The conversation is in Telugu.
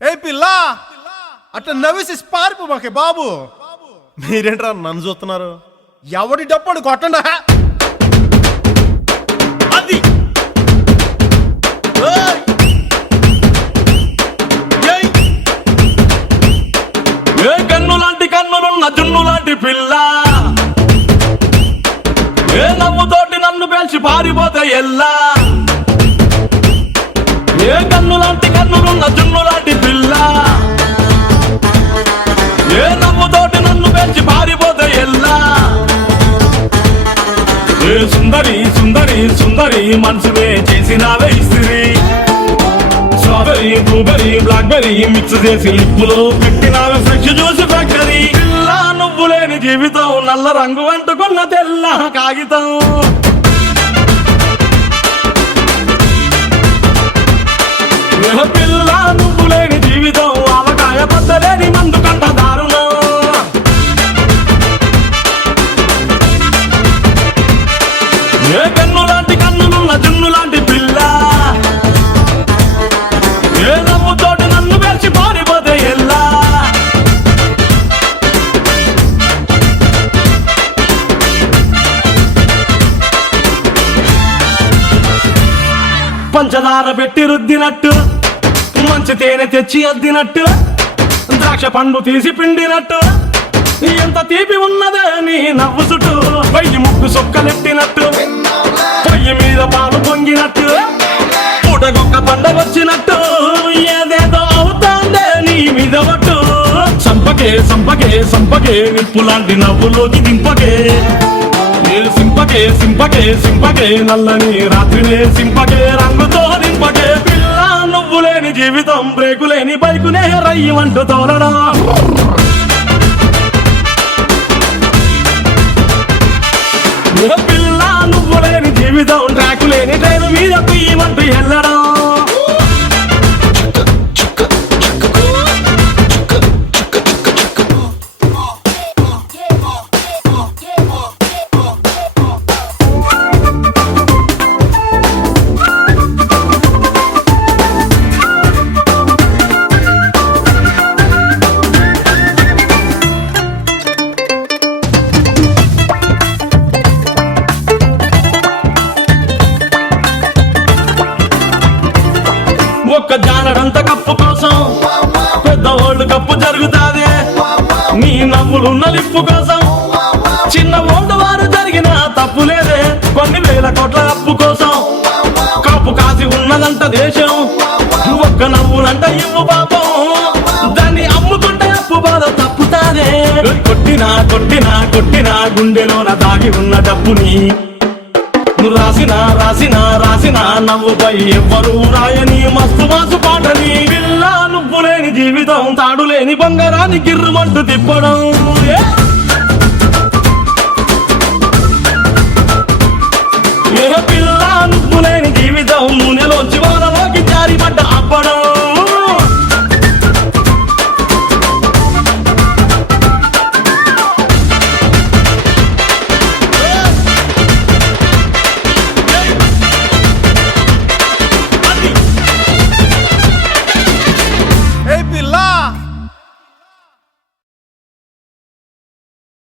ఏ పిల్ల అట్లా నవ్వేసి పారిపో మాకే బాబు. మీరేంట్రా నన్ను చూస్తున్నారు? ఎవడి డప్పుడు కొట్టండా అది. ఏ కన్ను లాంటి కన్నులున్న జున్ను లాంటి పిల్ల, ఏ నవ్వుతోటి నన్ను పేల్చి పారిపోతే ఎల్లా. ఏ కన్ను లాంటి కన్నులున్న జున్ను లాంటి పిల్ల, ఏ నవ్వుతోటి నన్ను పేల్చి పారిపోతే ఎల్లా. ఏ సుందరి సుందరి సుందరి మనసువే చేసినావే ఇస్త్రీ, స్ట్రాబెరీ బ్లూబెరీ బ్లాక్బెరీ మిక్స్ చేసి లిప్పులో పెట్టినావే ఫ్రెష్ జ్యూస్ ఫ్యాక్టరీ. పిల్ల నువ్వు లేని జీవితం నల్ల రంగు అంటుకున్న తెల్ల కాగితం. పిల్ల నువ్వు లేని జీవితం ఆవకాయ పద్దలేని మందు కంట దారుణం. ఏ కన్ను లాంటి కన్నులున్న జున్ను లాంటి పిల్ల, ఏ నవ్వుతోటి నన్ను పేల్చి పారిపోతే ఎల్లా. పంచదార పెట్టి రుద్దినట్టు, మంచి తేనె తెచ్చి అద్దినట్టు, ద్రాక్ష పండు తీసి పిండినట్టు, ఎంత తీపి ఉన్నదే నీ నవ్వు చుట్టూ. వెయ్యి ముక్కు సొక్కలెట్టినట్టు, పొయ్యి మీద పాలు పొంగినట్టు, పూటకొక్క పండగొచ్చినట్టు, ఏదేదో అవుతాందే నీ మీద ఒట్టు. సంపకే సంపకే సంపకే నిప్పు లాంటి నవ్వులోకి దింపకే. సింపకే సింపకే సింపకే నల్లని రాత్రినే సింపకే రంగుతో నింపకే. పిల్ల నువ్వు లేని జీవితం బ్రేకు లేని బైకునే రయ్యమంటూ తోలడం. పిల్ల నువ్వు లేని జీవితం ట్రాకు లేని ట్రైన్ మీద తీయమంటూ వెళ్ళడం. ఒక్క జానడంత కప్పు కోసం పెద్ద ఓల్డ్ కప్పు జరుగుతాదే. నీ నవ్వులున్న లిప్పు కోసం చిన్న ఓల్డ్ వారు జరిగిన తప్పు లేదే. కొన్ని వేల కోట్ల అప్పు కోసం కప్పు కాసి ఉన్నదంట దేశం. ఒక్క నవ్వులంట ఇవ్వు పాపం, దాన్ని అమ్ముకుంటే అప్పు బాధ తప్పుతాదే. కొట్టినా కొట్టినా కొట్టినా గుండెలోన దాగి ఉన్న డబ్బుని రాసిన రాసిన రాసిన నవ్వుపై ఎవ్వరూ రాయని మస్తు మాసు పాటని. పిల్ల నువ్వు లేని జీవితం తాడు లేని బంగారాన్ని గిర్రుమంటూ తిప్పడం. ఏ పిల్ల నువ్వు లేని జీవితం నూనెలోంచి వానలోకి జారి పడ్డ అప్పడం.